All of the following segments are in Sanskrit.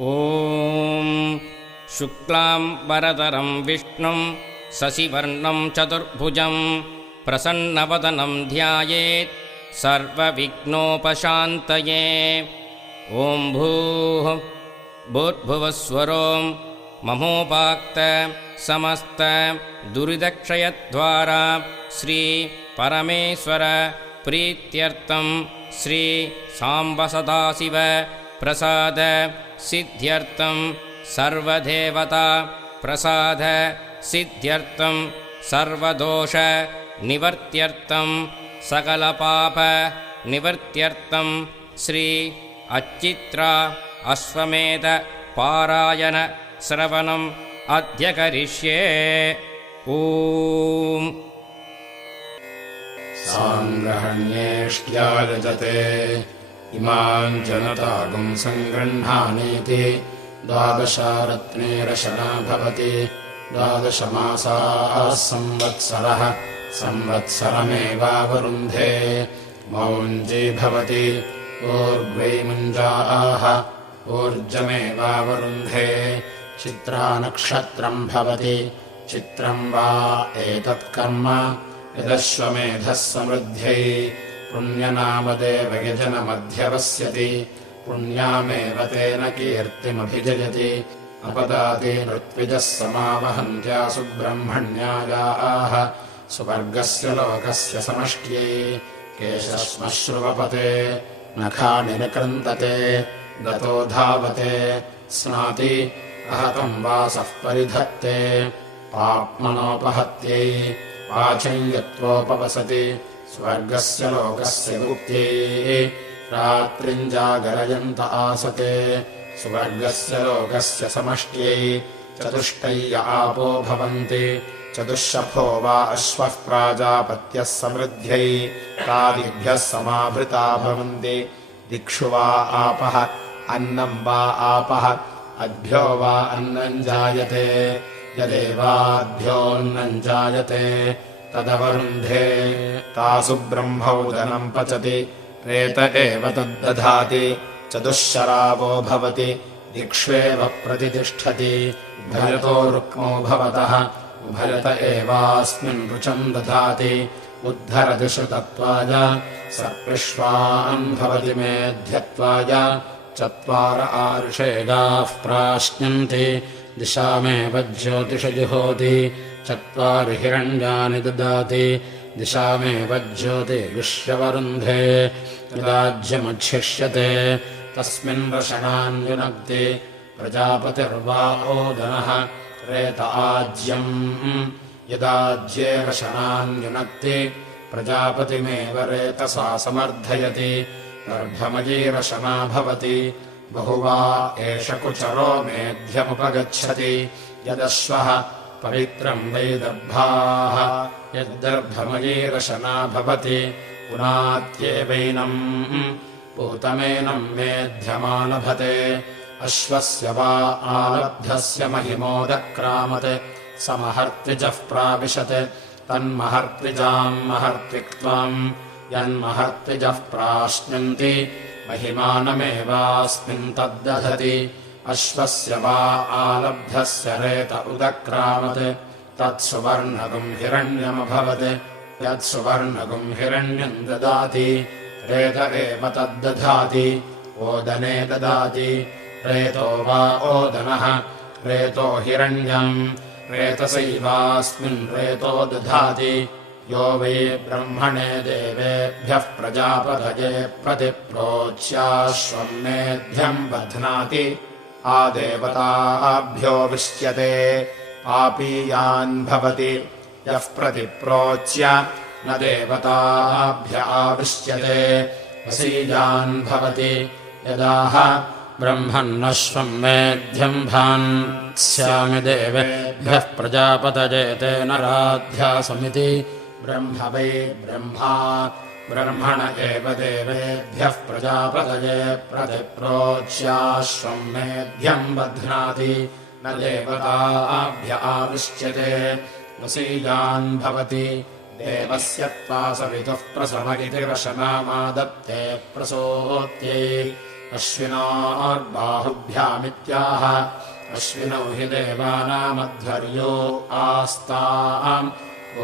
ॐ शुक्लाम्बरधरं विष्णुं शशिवर्णं चतुर्भुजं प्रसन्नवदनं ध्यायेत् सर्वविघ्नोपशान्तये। ॐ भूर्भुवस्वरों ममोपाक्त समस्त दुरिदक्षयद्वारा श्री परमेश्वर प्रीत्यर्थं श्री सांब सदाशिव प्रसाद सिद्ध्यर्थं सर्वदेवता प्रसाद सिद्ध्यर्थं सर्वदोष निवर्त्यर्थं सकलपाप निवर्त्यर्थं श्री अच्चित्रा अश्वमेध पारायण श्रवणम् अद्य करिष्ये। ॐ साङ्ग्रहण्येष्ट्यायजते इमान् जनतागुं सङ्गृह्णानीति द्वादशारत्नेरशना भवति। द्वादशमासाः संवत्सरः संवत्सरमेवावरुन्धे मौञ्जी भवति। ऊर्ध्वै मुञ्जाः ऊर्जमेवावरुन्धे चित्रानक्षत्रम् भवति। चित्रम् वा एतत्कर्म यदश्वमेधः समृद्ध्यै पुण्यनामदेवयजनमध्यवस्यति। पुण्यामेव तेन कीर्तिमभिजयति। अपदाति ऋत्विजः समावहन्त्या सुब्रह्मण्यायाः सुवर्गस्य लोकस्य समष्ट्यै। केशश्मश्रुवपते नखानि निकृन्तते गतो धावते स्नाति आहतं वासः परिधत्ते। पाप्मनोपहत्यै पाचञ्यत्वोपवसति स्वर्गस्य लोकस्य गुप्त्यै। रात्रिञ्जागरयन्त आसते स्वर्गस्य लोकस्य समष्ट्यै। चतुष्टय्य आपो भवन्ति चतुष्शफो वा अश्वः प्राजापत्यः समृद्ध्यै। तादिभ्यः समाभृता भवन्ति। दिक्षु वा आपः अन्नं वा आपः अद्भ्यो वा अन्नं जायते। यदेवाद्भ्योऽन्नं जायते तदवरुन्धे। तासु ब्रह्मौदनं पचति प्रेत एव तद्दधाति। चतुःशरावो भवति दिक्ष्वेव प्रतितिष्ठति। उभयतो रुक्मो भवतः उभयत एवास्मिन् रुचं दधाति। उद्धरति श्रुतत्वाय सर्पिष्वान् भवति मेध्यत्वाय। चत्वार आर्षेगाः प्राश्नन्ति दिशामेव ज्योतिषजुहोति। चत्वारि हिरण्यानि ददाति दिशामेव ज्योतिर्विश्ववरुन्धे। यदाज्यमच्छिष्यते तस्मिन् रशनान्युनक्ति। प्रजापतिर्वा ओदनः रेत आज्यम्। यदाज्ये रशनान्युनक्ति प्रजापतिमेव रेतसा समर्थयति। गर्भमयी रशना भवति बहुवा एष कुचरो मेध्यमुपगच्छति। यदश्वः पवित्रम् वै दर्भाः यद्दर्भमयी रशना भवति। पुनात्येवैनम् पूतमेनम् मेध्यमालभते। अश्वस्य वा आलब्धस्य महिमोदक्रामत् समहर्त्विजः प्राविशत्। तन्महर्त्विजाम् महर्त्विक्त्वाम् यन्महर्त्विजः प्राश्नन्ति महिमानमेवास्मिन् तद्दधति। अश्वस्य वा आलब्धस्य रेत उदक्रामत् तत्सुवर्णगुम् हिरण्यमभवत्। यत्सुवर्णगुम् हिरण्यम् ददाति रेत एव तद्दधाति। ओदने ददाति रेतो वा ओदनः रेतो हिरण्यम्। रेतसैवास्मिन् रेतो दधाति। यो वै ब्रह्मणे देवेभ्यः प्रजापतये प्रतिप्रोच्याश्वम् मेध्यम् बध्नाति। आदेवताभ्यो विश्यते पापीयान् भवति। यः प्रतिप्रोच्य न देवताभ्य आविश्यते वसीयान् भवति। यदाह ब्रह्मन्नश्वम् मेध्यम् भान्स्यामि देवेभ्यः प्रजापतये तेन राध्यासमिति। ब्रह्म वै ब्रह्मा ब्रह्मण एव देवेभ्यः प्रजापतये प्रतिप्रोच्याश्वम् मेध्यम् बध्नाति। न देवताभ्य आविश्यते वसीयान् भवति। देवस्य त्वा सवितुः प्रसव इति रशनामादत्ते प्रसूत्यै। अश्विनोर्बाहुभ्यामित्याह अश्विनौ हि देवानामध्वर्यो आस्ताम्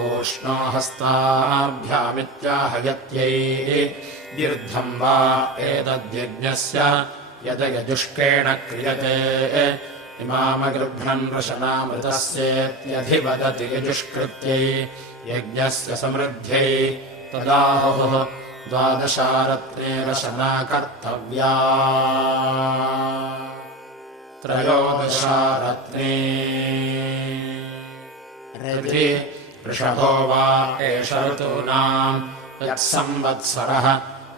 ओष्णो हस्ताभ्यामित्याह यत्यै दीर्घम् वा एतद्यज्ञस्य यदयजुष्केण क्रियते इमामगृभ्रन् रशनामृतस्येत्यधिवदति यजुष्कृत्यै यज्ञस्य समृद्ध्यै तदाहुः 12 रत्ने रशना कर्तव्या 13 रत्ने रति वृषभो वा एष ऋतूनाम् यत्संवत्सरः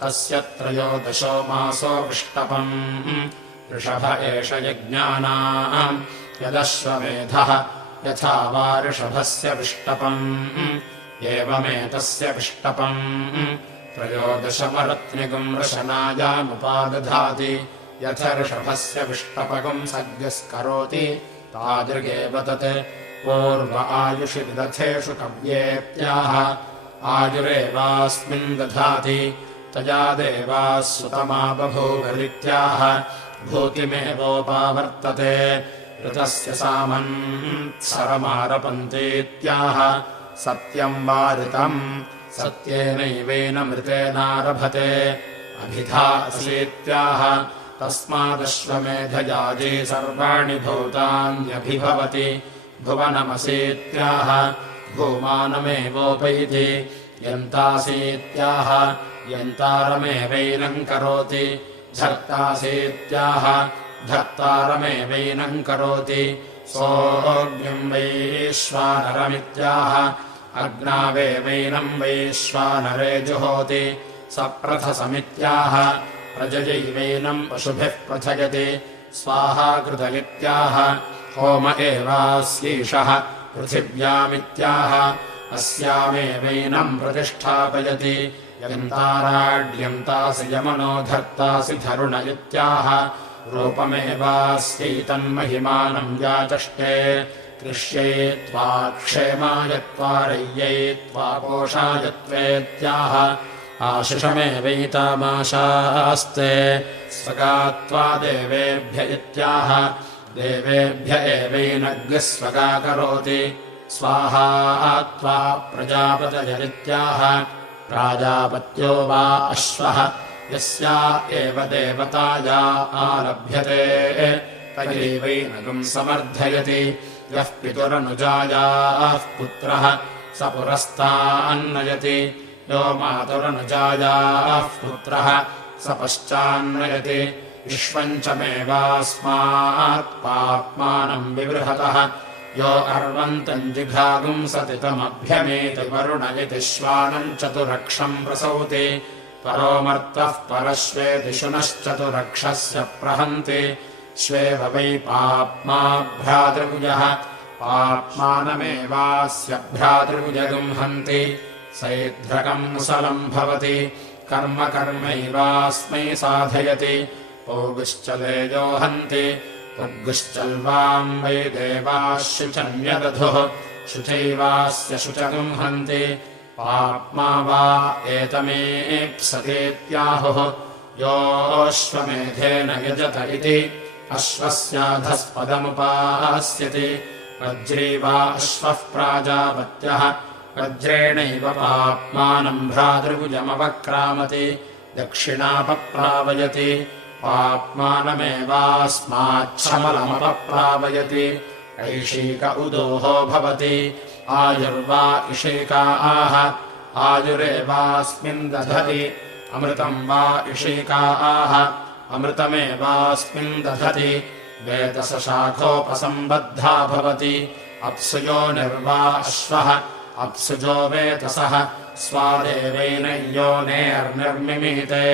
तस्य 13 मासो विष्टपम् वृषभ एष यज्ञानाम् यदश्वमेधः यथा वा ऋषभस्य विष्टपम् एवमेतस्य विष्टपम् 13 रशनायामुपादधाति यथ ऋषभस्य विष्टपकम् सद्यस्करोति तादृगेव तत् पूर्व आयुषि विदथेषु कव्येत्याह आयुरेवास्मिन् दधाति तया देवाः सुतमा बभूवरित्याह भूतिमेवोपावर्तते ऋतस्य सामन्त्सरमारपन्तीत्याह सत्यम् वा ऋतम् सत्येनैवेनमृतेनारभते अभिधा असीत्याह तस्मादश्वमेधयाजी सर्वाणि भूतान्यभिभवति भुवनमसीत्याह भूमानमेवोपैति यन्तासीत्याह यन्तारमेवैनम् करोति धर्तासीत्याह धर्तारमेवैनम् करोति सोऽग्निम् वैश्वानरमित्याह अग्नावेवैनम् वैश्वानरे जुहोति सप्रथसमित्याह प्रजयैवैनम् पशुभिः प्रथयति स्वाहाकृत इत्याह होम एवास्यैषः पृथिव्यामित्याह अस्यामेवैनम् प्रतिष्ठापयति यन्ताराड्यन्तासि यमनो धर्तासि धरुण इत्याह रूपमेवास्यैतन्महिमानम् याचष्टे कृष्यै त्वा क्षेमाय त्वा रय्यै त्वा पोषाय त्वेत्याह आशिषमेवैतामाशास्ते स्वगा त्वा देवेभ्य इत्याह देवेभ्य एवैनग्निः स्वगा करोति स्वाहा त्वा प्रजापतयरित्याह प्राजापत्यो वा अश्वः यस्या एव देवताया आरभ्यते तयैवैनगम् समर्थयति यः पितुरनुजायाः पुत्रः स पुरस्तान्नयति यो मातुरनुजायाः पुत्रः स पश्चान्नयति विश्वम् च मेवास्मात् पाप्मानम् विबृहतः यो अर्वन्तम् जिघागुम् सतितमभ्यमेति वरुण इति श्वानम् चतुरक्षम् प्रसौति परोमर्तः परश्वेति शुनश्चतुरक्षस्य प्रहन्ति श्वेव वै पाप्मा भ्रातृभुजः पाप्मानमेवास्य भ्रातृभुजगम् हन्ति सैध्रकम् मुसलम् भवति कर्म कर्मैवास्मै साधयति पौगुश्च लेजो हन्ति पुग्गुश्चल्वाम् वै देवाः शुचन्यदधुः शुचैवास्य शुचगम् हन्ति पाप्मा वा एतमेप्सतीत्याहुः योऽश्वमेधेन यजत इति अश्वस्याधस्पदमुपास्यति वज्रीवा अश्वः प्राजापत्यः वज्रेणैव पाप्मानम् भ्रातृभुजमवक्रामति दक्षिणापप्लावयति पाप्मानमेवास्माच्छमलमपप्लावयति ऐशीक उदोहो भवति आयुर्वा इषिका आह आयुरेवास्मिन् दधति अमृतम् वा इषिका आह अमृतमेवास्मिन् दधति वेतसशाखोपसम्बद्धा भवति अप्सुजो निर्वा अश्वः अप्सुजो वेतसः स्वादेवैनयोनेर्निर्मिमीते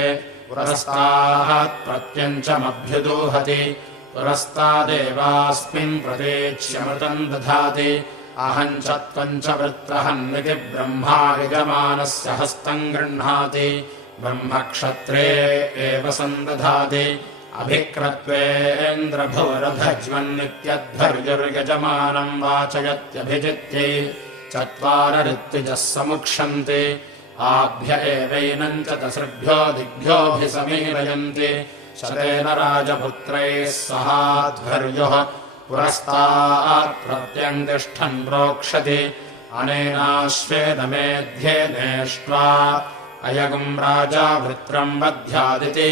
पुरस्तात् प्रत्यञ्चमभ्युदूहति पुरस्तादेवास्मिन् प्रतीच्यमृतम् दधाति अहम् च त्वम् च वृत्रहन्निति ब्रह्मा यजमानस्य हस्तम् गृह्णाति ब्रह्मक्षत्रे एव सन्दधाति अभिक्रत्वेन्द्रभुवरभज्वन्नित्यध्वर्युर्यजमानम् वाचयत्यभिजित्यै 4 ऋत्विजः समुक्षन्ति आभ्य एवैनम् च तसृभ्यो दिग्भ्योऽभिसमीरयन्ति शतेन राजपुत्रैः सहाध्वर्युः पुरस्तात् प्रत्यङ्तिष्ठन् प्रोक्षति अनेनाश्वेन मेध्येनेष्ट्वा अयगुम् राजा वृत्रम् बध्यादिति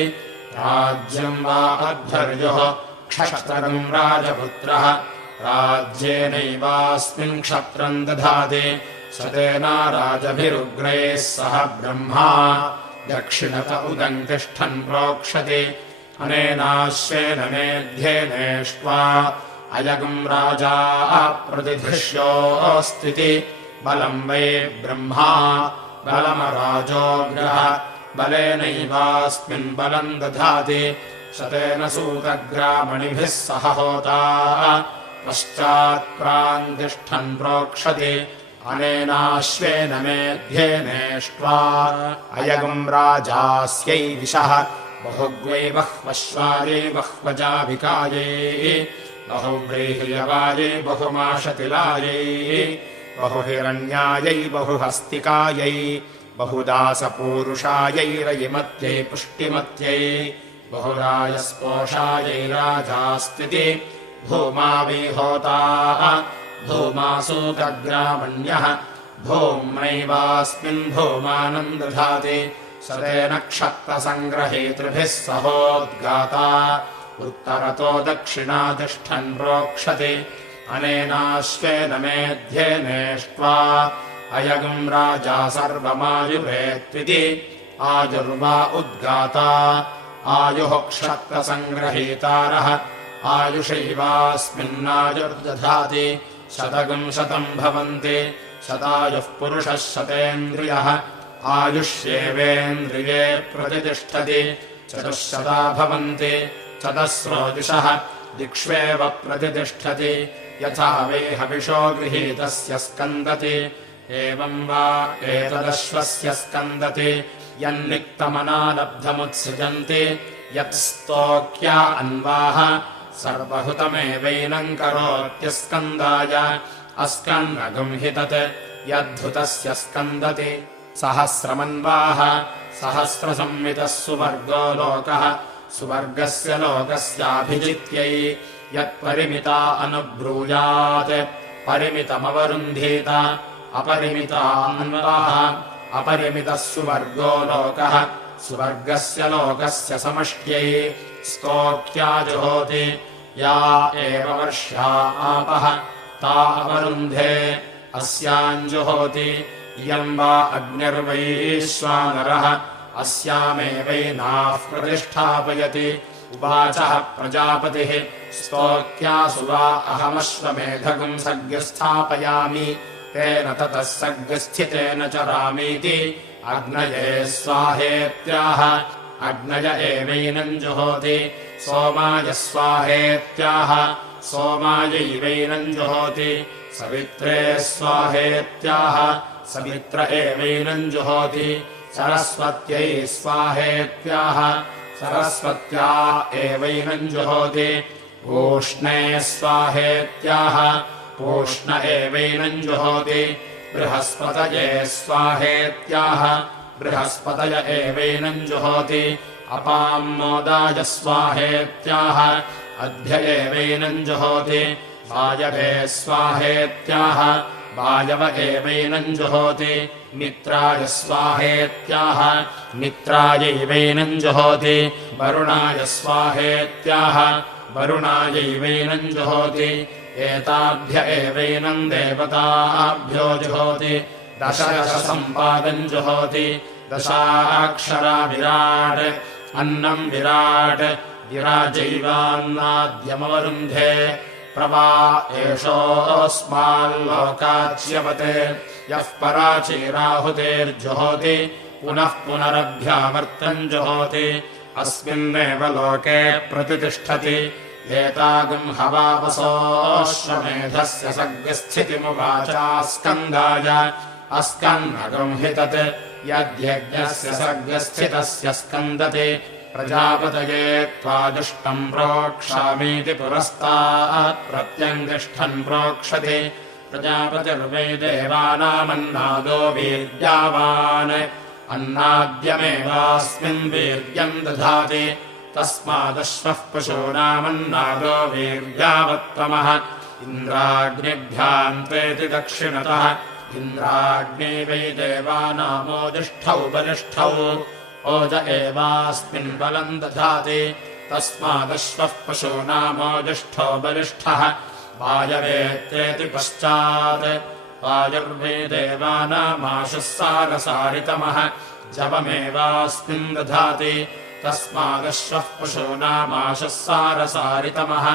राज्यम् वा अध्वर्युः क्षत्रगम् राजपुत्रः राज्येनैवास्मिन् क्षत्रम् दधाति शतेन राजभिरुग्रैः सह ब्रह्मा दक्षिणत उदम् तिष्ठन् प्रोक्षति अनेनाश्वेन मेध्येनेष्ट्वा अयगुम् राजा प्रतिधिष्योऽस्तिति बलम् वै ब्रह्मा बलमराजोग्रः बलेनैवास्मिन् बलम् दधाति शतेन सूतग्रामणिभिः सह होता पश्चात्प्रान्तिष्ठन् प्रोक्षति अनेनाश्वेन मेध्येनेष्ट्वा अयगुम् राजास्यै दिशः बहुग्वै बह्वश्वायै बह्वजाभिकायै बहुव्रीह्यवायै बहुमाशतिलायै बहुहिरण्यायै बहुहस्तिकायै बहुदासपूरुषायै रयिमत्यै पुष्टिमत्यै बहुरायस्पोषायै राजास्तिति भूमाविहोता भूमासूतग्रामण्यः भूम्नैवास्मिन् भूमानम् दधाति शतेन क्षत्रसङ्ग्रहेतृभिः सहोद्गाता उत्तरतो दक्षिणा तिष्ठन् प्रोक्षति अनेनाश्वेन मेध्येनेष्ट्वा अयगुम् राजा सर्वमायुरेत्विति आयुर्वा उद्गाता आयुः क्षत्रसङ्ग्रहीतारः आयुषैवास्मिन्नायुर्दधाति शतगुम् शतम् भवन्ति शतायुः पुरुषः शतेन्द्रियः आयुष्येवेन्द्रिये प्रतितिष्ठति चतुःशता भवन्ति चतस्रो दिशः दिक्ष्वेव प्रतितिष्ठति यथा वै हविषो गृहीतस्य स्कन्दति एवम् वा एतदश्वस्य स्कन्दति यन्निक्तमनालब्धमुत्सृजन्ति यत्स्तोक्या अन्वाः सर्वहुतमेवैनम् करोत्यस्कन्दाय अस्कन्नगुम् हि तत् यद्धुतस्य स्कन्दति सहस्रमन्वाः सहस्रसंवितः सुवर्गो लोकः सुवर्गस्य लोकस्याभिजित्यै यत्परिमिता अनुब्रूयात् परिमितमवरुन्धीत अपरिमितान्वाः अपरिमितः सुवर्गो लोकः सुवर्गस्य लोकस्य समष्ट्यै स्तोक्या जुहोति या एव वर्षा आपः ता अवरुन्धे अस्याञ्जुहोति इयम् वा अग्निर्वैश्वानरः अस्यामेवैनाः प्रतिष्ठापयति उवाचः प्रजापतिः स्तोक्यासु वा अहमश्वमेधगुम् सर्गस्थापयामि तेन ततः सर्गस्थितेन चरामीति अग्नये स्वाहेत्याह अग्नय एवैनम् जुहोति सोमाय स्वाहेत्याह सोमायैवैनम् जुहोति सवित्रे स्वाहेत्याह सवित्र एवैनम् जुहोति सरस्वत्यै स्वाहेत्याह सरस्वत्या एवैनम् जुहोति पूष्णे स्वाहेत्याह पूष्ण एवैनम् जुहोति बृहस्पतये स्वाहेत्याह बृहस्पतय एवैनम् जुहोति अपाम्मोदाय स्वाहेत्याह अध्य एवैनम् जुहोति वायवे स्वाहेत्याह वायव एवैनम् जुहोति मित्राय स्वाहेत्याह मित्रायैवैनम् जुहोति वरुणाय स्वाहेत्याह वरुणायैवैनम् जुहोति एताभ्य एवैनम् देवताभ्यो जुहोति दश सम्पादम् जुहोति दशाक्षरा विराट् अन्नम् विराट् विराजैवान्नाद्यमवरुन्धे प्रवा एषोऽस्माल्लोकाच्यवते यः पराचीराहुतेर्जुहोति पुनः पुनरभ्यावर्तम् जुहोति अस्मिन्नेव लोके प्रतितिष्ठति एतागुम् हवावसोऽश्वमेधस्य सर्गस्थितिमुवाचास्कन्दाय अस्कन्नगुम् हि तत् यद्यज्ञस्य सर्गस्थितस्य स्कन्दति प्रजापतये त्वाजुष्टम् प्रोक्षामीति पुरस्तात् प्रत्यङ्तिष्ठन् प्रोक्षति प्रजापतिर्वै देवानामन्नादो वीर्यावान् अन्नाद्यमेवास्मिन् वीर्यम् दधाति तस्मादश्वः पशूनामन्नादो वीर्यावत्तमः इन्द्राग्निभ्याम् त्वेति दक्षिणतः इन्द्राग्ने वै देवानामोदिष्ठौ बलिष्ठौ ओज एवास्मिन् बलम् दधाति तस्मादश्वः पशूनामोदिष्ठो बलिष्ठः वायवेत्येति पश्चात् वायुर्वै देवानामाशः सारसारितमः जपमेवास्मिन् दधाति तस्मादश्वः पशूनामाशः सारसारितमः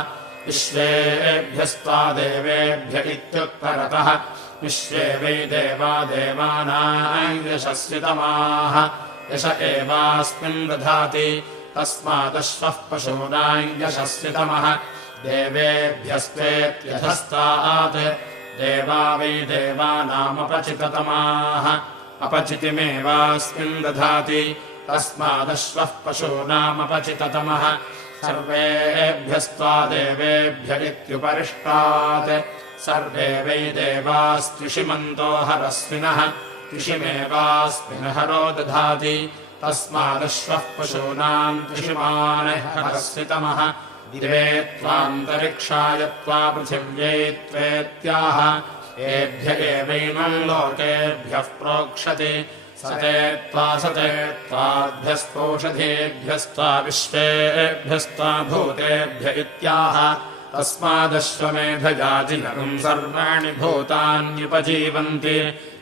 विश्वेभ्यस्त्वा देवेभ्य इत्युत्तरतः विश्वे वै देवा देवानाम् यशस्वितमाः यश एवास्मिन् दधाति तस्मादश्वः पशूनाम् यशस्वितमः देवेभ्यस्त्वेत्यधस्तात् देवा वै देवानामपचिततमाः अपचितिमेवास्मिन् दधाति तस्मादश्वः पशूनामपचिततमः सर्वेभ्यस्त्वा देवेभ्य इत्युपरिष्टात् सर्वे वै देवास्त्रिषिमन्तो हरस्विनः त्रिषिमेवास्मिन्हरो दधाति तस्मादश्वः पशूनाम् त्रिषिमान् हरस्वितमः दिवे त्वान्तरिक्षाय त्वा पृथिव्यै त्वेत्याह एभ्य एवैनम् लोकेभ्यः प्रोक्षति सते त्वाभ्यस्तोषधेभ्यस्त्वा विश्वेभ्यस्त्वा भूतेभ्य इत्याह तस्मादश्वमेधयाजिनम् सर्वाणि भूतान्युपजीवन्ति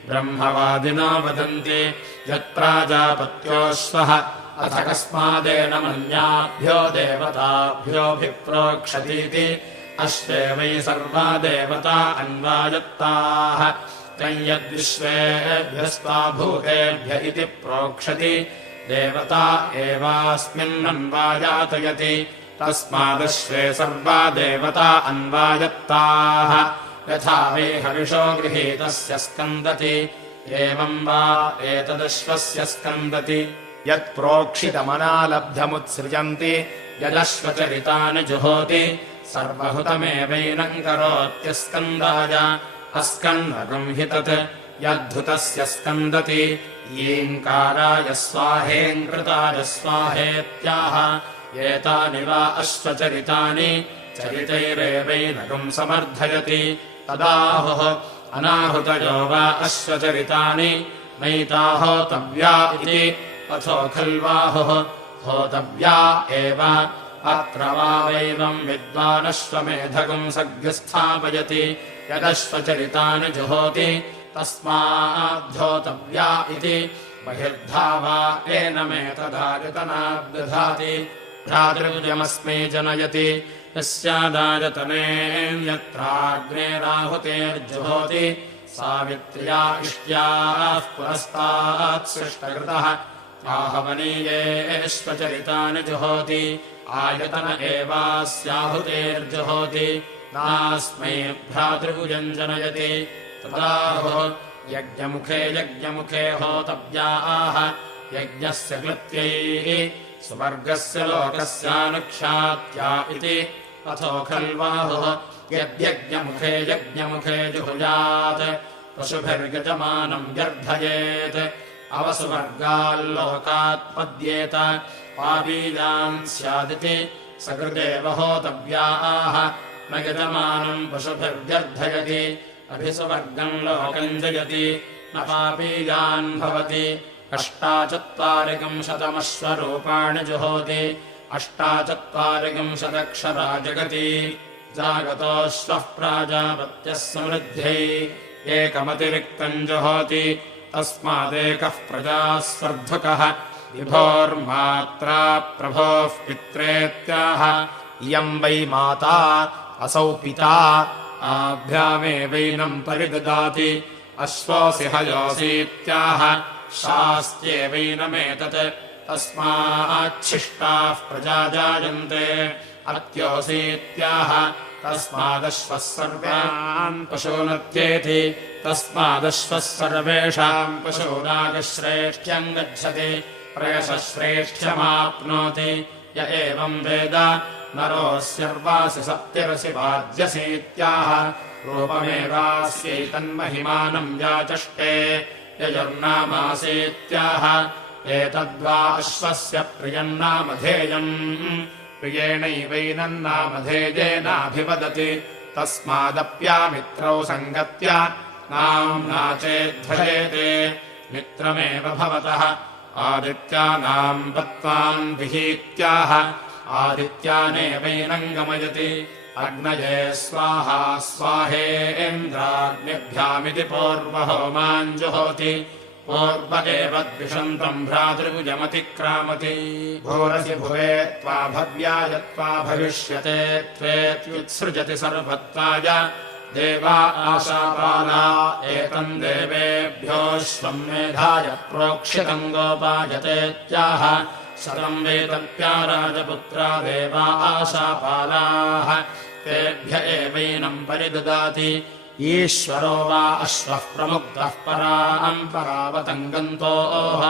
ब्रह्मवादिनो वदन्ति यत्प्राजापत्योऽश्वः अथ कस्मादेन मन्याभ्यो देवताभ्योऽभिप्रोक्षतीति अश्वे वै सर्वा देवता अन्वायत्ताः यद्विश्वेभ्यस्त्वा भूतेभ्य इति प्रोक्षति देवता एवास्मिन्नन्वायातयति तस्मादश्वे सर्वा देवता अन्वायत्ताः यथा वै हविषो गृहीतस्य स्कन्दति एवम् वा एतदश्वस्य स्कन्दति यत्प्रोक्षितमनालब्धमुत्सृजन्ति यदश्वचरितानि जुहोति सर्वहुतमेवैनम् करोत्यस्कन्दाय अस्कन्नकम् हि तत् यद्धुतस्य स्कन्दति ईङ्काराय स्वाहेङ्कृताय स्वाहेत्याह एतानि वा अश्वचरितानि चरितैरेवैनकम् समर्थयति तदाहुः अनाहुतयो वा अश्वचरितानि नैताहोतव्या इति अथो खल्वाहुः होतव्या एव अत्र वा वैवम् विद्वानश्वमेधकम् सग्स्थापयति यदश्वचरितानि जुहोति तस्माद्धोतव्या इति बहिर्धा वा एनमेतदायतनाद्दधाति भ्रातृव्यमस्मै जनयति यस्यादायतने यत्राग्नेराहुतेर्जुहोति सावित्र्या इष्ट्याः पुरस्तात् सृष्टकृतः आहवनीयेष्वचरितानि जुहोति आयतन एवास्याहुतेर्जुहोति नास्मै भ्रातृभुजम् जनयति तदाहुः यज्ञमुखे होतव्याः यज्ञस्य कृत्यैः सुवर्गस्य लोकस्यानुख्यात्या इति अथो खल्वाहुः यद्यज्ञमुखे जुहुयात् पशुभिर्यजमानम् व्यर्थयेत् अवसुवर्गाल्लोकात्पद्येत पापीयान् स्यादिति सकृदेव होतव्याः न यजमानम् पशुभिर्व्यर्थयति अभिसुवर्गम् लोकम् जयति न पापीयान् भवति 48 जुहोति 48 जगति जागतोऽश्वः प्राजापत्यः समृद्ध्यै एकमतिरिक्तम् जुहोति तस्मादेकः प्रजास्वर्धुकः विभोर्मात्रा प्रभोः पित्रेत्याह इयम् वै माता असौ पिता आभ्यामेवैनम् परिददाति अश्वोऽसि हयोऽसीत्याह शास्त्येवैनमेतत् तस्माच्छिष्टाः प्रजा जायन्ते अत्योऽसीत्याह तस्मादश्वः सर्वान् पशूनत्येति तस्मादश्वः सर्वेषाम् पशूनागश्रेष्ठ्यम् गच्छति प्रयशश्रेष्ठ्यमाप्नोति य एवम् वेद नरोऽस्यर्वासि सप्तिरसि वाद्यसीत्याह रूपमेवास्यैतन्महिमानम् व्याचष्टे यजुर्नामासीत्याह एतद्वा अश्वस्य प्रियन्नामधेयम् प्रियेणैवैनन्नामधेयेनाभिवदति तस्मादप्यामित्रौ सङ्गत्य नाम्ना चेद्धयेते मित्रमेव भवतः आदित्यानाम् वत्त्वान् विहीत्याह आदित्यानेवैनम् गमयति अग्नये स्वाहा स्वाहेन्द्राग्निभ्यामिति पूर्वहोमान् जुहोति पूर्व एव द्विषन्तम् भ्रातृभुजमतिक्रामति भूरसि भुवे त्वा भव्याय त्वा भविष्यते त्वेत्युत्सृजति सर्वत्वाय देवा आशापाला एतम् देवेभ्योऽश्वम् मेधाय प्रोक्षितम् गोपायतेत्याह शतम् वेदप्या राजपुत्रा देवा आशापालाः तेभ्य एवैनम् परिददाति ईश्वरो वा अश्वः प्रमुक्तः पराम्परावतम् गन्तोः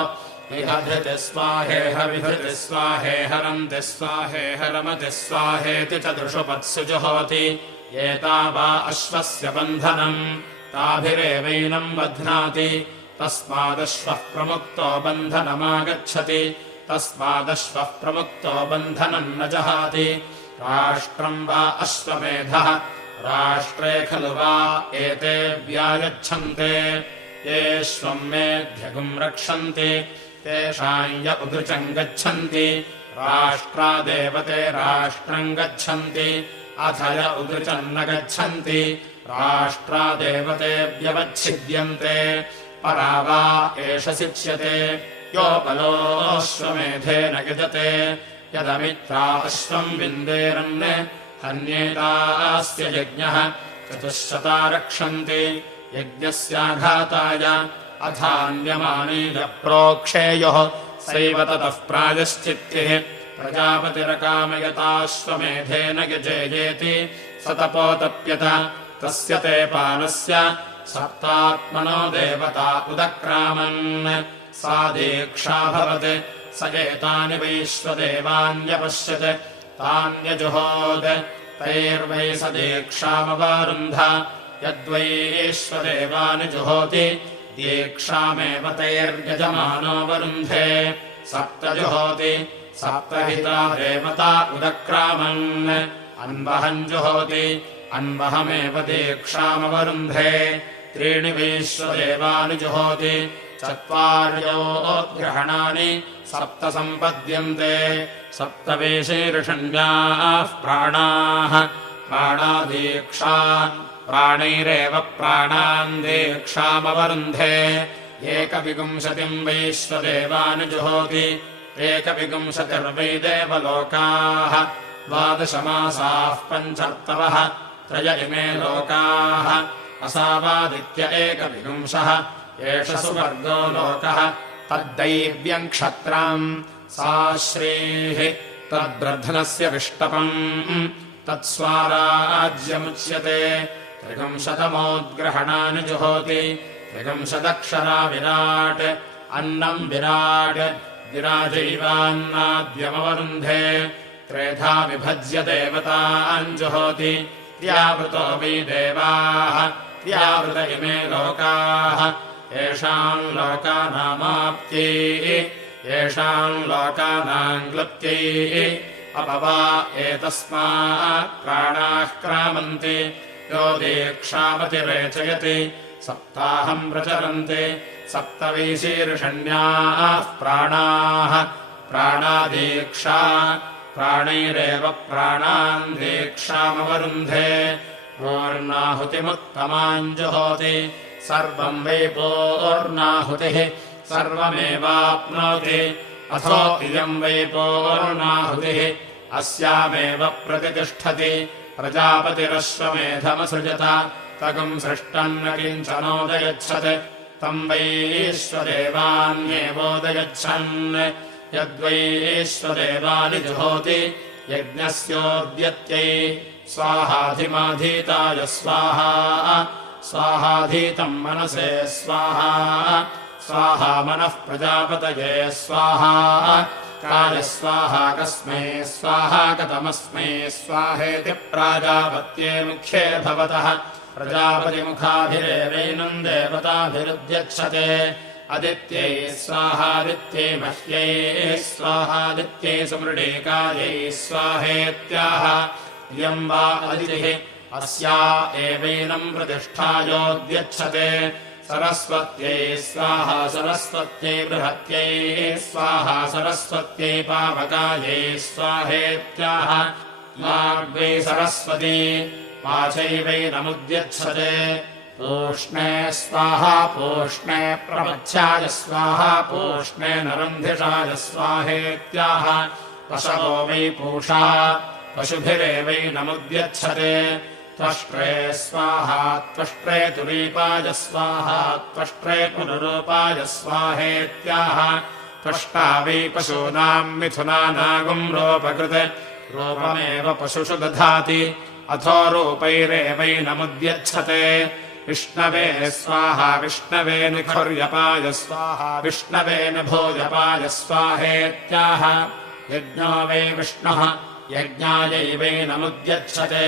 इह धृति स्वाहेह विधृति स्वाहेहरन्ति स्वाहेहरमति स्वाहेति च दृशुपत्सु जुहोति एतावा अश्वस्य बन्धनम् ताभिरेवैनम् बध्नाति तस्मादश्वः प्रमुक्तो बन्धनमागच्छति तस्मादश्वः प्रमुक्तो बन्धनम् न जहाति राष्ट्रम् वा अश्वमेधः राष्ट्रे खलु वा एते व्यायच्छन्ते येष्वम् मेध्यगुम् रक्षन्ति तेषाम् य उदृचम् गच्छन्ति राष्ट्रादेवते राष्ट्रम् गच्छन्ति अथ य उदृचम् न गच्छन्ति राष्ट्रादेवते व्यवच्छिद्यन्ते परा वा एष शिच्यते योपलोऽश्वमेधेन युजते यदमित्रा अश्वम् विन्देरन् हन्येतास्य यज्ञः चतुश्शता रक्षन्ति यज्ञस्याघाताय अथान्यमानेय प्रोक्षेयोः सैव ततः प्रायश्चित्तिः प्रजापतिरकामयताश्वमेधेन यजेयेति सतपोतप्यत तस्य ते पानस्य सप्तात्मनो देवता उदक्रामन् सा दीक्षाभवत् स एतानि वैश्वदेवान्यपश्यत् तान्यजुहोत् तैर्वै स दीक्षामवारुन्ध यद्वैश्वदेवानि जुहोति दीक्षामेव तैर्यजमानो वरुन्धे सप्त जुहोति सप्तहिता देवता उदक्रामन् अन्वहम् जुहोति अन्वहमेव दीक्षामवरुन्धे त्रीणि वैश्वदेवानि जुहोति चत्वार्योग्रहणानि सप्त सम्पद्यन्ते सप्तवेशीर्षण्याः प्राणाः प्राणादीक्षा प्राणैरेव प्राणान् दीक्षामवरुन्धे एकविंशतिम् वैश्वदेवानि जुहोति एकविंशतिर्वै देवलोकाः 12 मासाः पञ्चर्तवः त्रय इमे लोकाः असावादित्य एकविंशः एष सुवर्गो लोकः तद्दैव्यम् क्षत्रम् सा श्रीः तद्ब्रध्नस्य विष्टपम् तत्स्वाराज्यमुच्यते 30तमोद्ग्रहणानि जुहोति 30 विराट् अन्नम् विराट् विराजैवान्नाद्यमवरुन्धे त्रेधा विभज्य देवतान् जुहोति व्यावृतो वै देवाः व्यावृत इमे लोकाः येषाम् लोकानामाप्त्यै येषाम् लोकानाम् क्लृप्त्यै अपवा एतस्मात् प्राणाः क्रामन्ति यो दीक्षामतिरेचयति सप्ताहम् प्रचरन्ति सप्तवैशीर्षण्याः प्राणाः प्राणादीक्षा प्राणैरेव प्राणान् दीक्षामवरुन्धे पूर्णाहुतिमुत्तमाम् जुहोति सर्वम् वै पूर्णाहुतिः सर्वमेवाप्नोति अथो इयम् वै पूर्णाहुतिः अस्यामेव प्रतितिष्ठति प्रजापतिरश्वमेधमसृजत तगुम् सृष्टम् न किञ्चनोदयच्छत् तम् वैश्वदेवान्येवोदयच्छन् यद्वैश्वदेवानि जुहोति यज्ञस्योद्यत्यै स्वाहाधिमाधीताय स्वाहा स्वाहाधीतम् मनसे स्वाहा स्वाहा मनः प्रजापतये स्वाहा काय स्वाहा कस्मै स्वाहा कतमस्मै स्वाहेति प्राजापत्ये मुख्ये भवतः प्रजापतिमुखाभिरेवैनम् देवताभिरुद्यच्छते अदित्यै स्वाहादित्यै मह्यै स्वाहादित्यै सुमृडेकायै स्वाहेत्याह इयम् वा अदितिः अस्या एवैनम् प्रतिष्ठायोद्यच्छते सरस्वत्यै स्वाहा सरस्वत्यै बृहत्यै स्वाहा सरस्वत्यै पावकायै स्वाहेत्याह माग्वै सरस्वती वाचैवैनमुद्यच्छते पूष्णे स्वाहा पूष्णे प्रपच्छाय स्वाहा पूष्णे नरन्धिषाय स्वाहेत्याह पशवो वै पूषा पशुभिरेवैनमुद्यच्छते त्वष्ट्रे स्वाहा त्वष्ट्रे तुलीपाय स्वाहा त्वष्ट्रे पुनरूपाय स्वाहेत्याह त्वष्टा वै पशूनाम् मिथुनानागुम् रोपकृत् रूपमेव पशुषु दधाति अथो रूपैरेवैनमुद्यच्छते विष्णवे स्वाहा विष्णवे निखुर्यपाय स्वाहा विष्णवे निभूयपाय स्वाहेत्याह यज्ञो वै विष्णुः यज्ञायैवैनमुद्यच्छते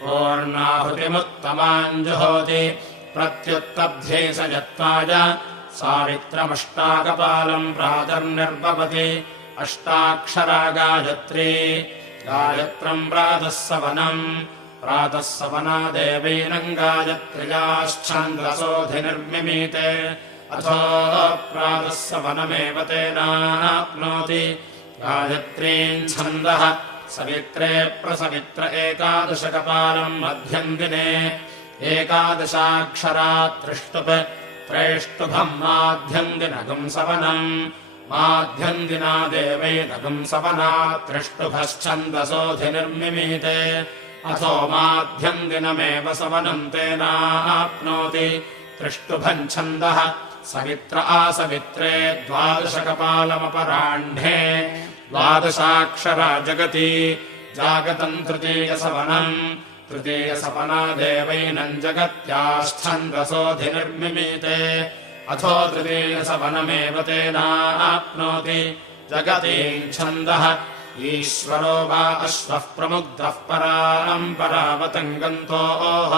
पूर्णाहुतिमुत्तमाम् जुहोति प्रत्युत्तब्ध्यै स यत्त्वाय सावित्रमष्टाकपालम् प्रातर्निर्भवति अष्टाक्षरा गायत्री गायत्रम् प्रातः सवनम् प्रातः सवना देवैनम् गायत्र्याश्छन्दसोऽधिनिर्मिमीते अथो प्रातः सवनमेव तेनाप्नोति गायत्रीम् छन्दः सवित्रे प्रसवित्र एकादशकपालम् मध्यम् दिने एकादशाक्षरा त्रिष्टुप् त्रैष्टुभम् माध्यम् दिनगुम् सवनम् माध्यम् दिना देवैनगुम् सवना त्रिष्टुभश्छन्दसोऽधिनिर्मिमीते अथो माध्यम् दिनमेव सवनम् तेनाप्नोति त्रिष्टुभम् छन्दः सवित्र आसवित्रे द्वादशकपालमपराह्णे द्वादशाक्षरा जगति जागतम् तृतीयसवनम् तृतीयसवना देवैनम् जगत्याश्छन्दसोऽधिनिर्मिमीते अथो तृतीयसवनमेव तेनाप्नोति जगतीम् छन्दः ईश्वरो वा अश्वः प्रमुग्धः पराम् गन्तोः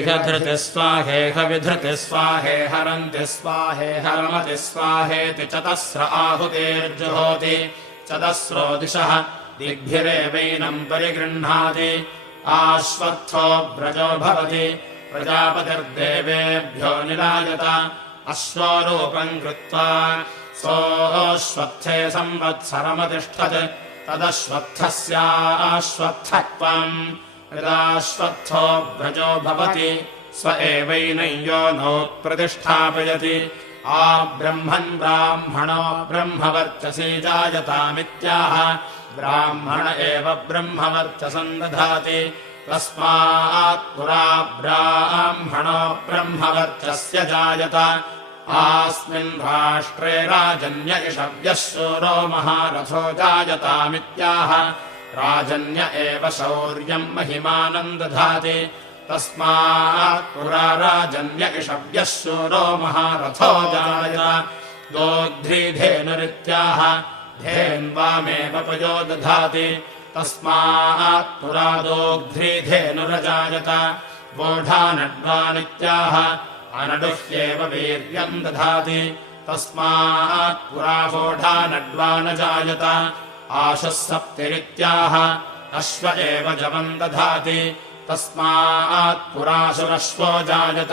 इह धृतिः स्वाहेह विधृतिः स्वाहेह हरन्ति स्वाहेह रमति स्वाहेति चतस्र आहुतेर्जुहोति चतस्रो दिशः दिग्भिरेवैनम् परिगृह्णाति आश्वत्थो व्रजो भवति प्रजापतिर्देवेभ्यो निरायत अश्वरूपम् कृत्वा सोऽश्वत्थे संवत्सरमतिष्ठत् तदश्वत्थस्याश्वत्थत्वम् यदाश्वत्थो व्रजो भवति स्व एवैनं यो नो प्रतिष्ठापयति आब्रह्मन् ब्राह्मणो ब्रह्मवर्चसी जायतामित्याह ब्राह्मण एव ब्रह्मवर्चसम् दधाति तस्मात् पुरा ब्राह्मणो ब्रह्मवर्चस्य जायत आस्मिन् राष्ट्रे राजन्य इषव्यः शूरो महारथो जायतामित्याह राजन्य एव शौर्यम् महिमानम् दधाति तस्मात् पुरा राजन्य इषव्यः शूरो महारथो जायत दोग्ध्रीधेनुरित्याह धेन्वामेव पयो दधाति तस्मात् पुरा दोग्ध्रीधेनुरजायत वोढानड्वानित्याह अनडुह्येव वीर्यम् दधाति तस्मात् पुरा वोढानड्वानजायत आशुः सप्तिरित्याह अश्व एव जवम् दधाति तस्मात् पुराशुरश्वो जायत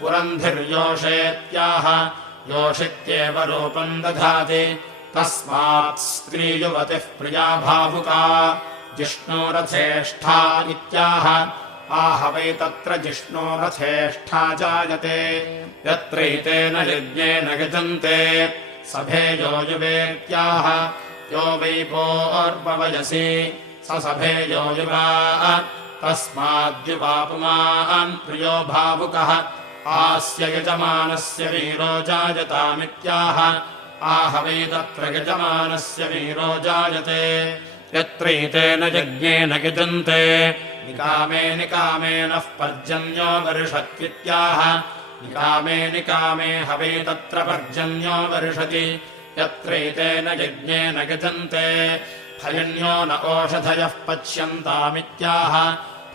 पुरन्धिर्योषेत्याह योषित्येव रूपम् दधाति तस्मात् स्त्रीयुवतिः प्रिया भावुका जिष्णोरथेष्ठा इत्याह आह वै तत्र जिष्णोरथेष्ठा जायते यत्रैतेन यज्ञेन गजन्ते सभेयो युवेत्याह यो वै पूर्ववयसि स सभेयो युवा तस्माद्युवापुमान् प्रियो भावुकः आस्य यजमानस्य वीरो जायतामित्याह आह वै तत्र यजमानस्य वीरो जायते यत्रैतेन यज्ञेन गजन्ते निकामे निकामेनः पर्जन्यो वर्षत्वित्याह निकामे निकामे हवे तत्र पर्जन्यो वर्षति यत्रैतेन यज्ञेन गजन्ते फलिन्यो न ओषधयः पच्यन्तामित्याह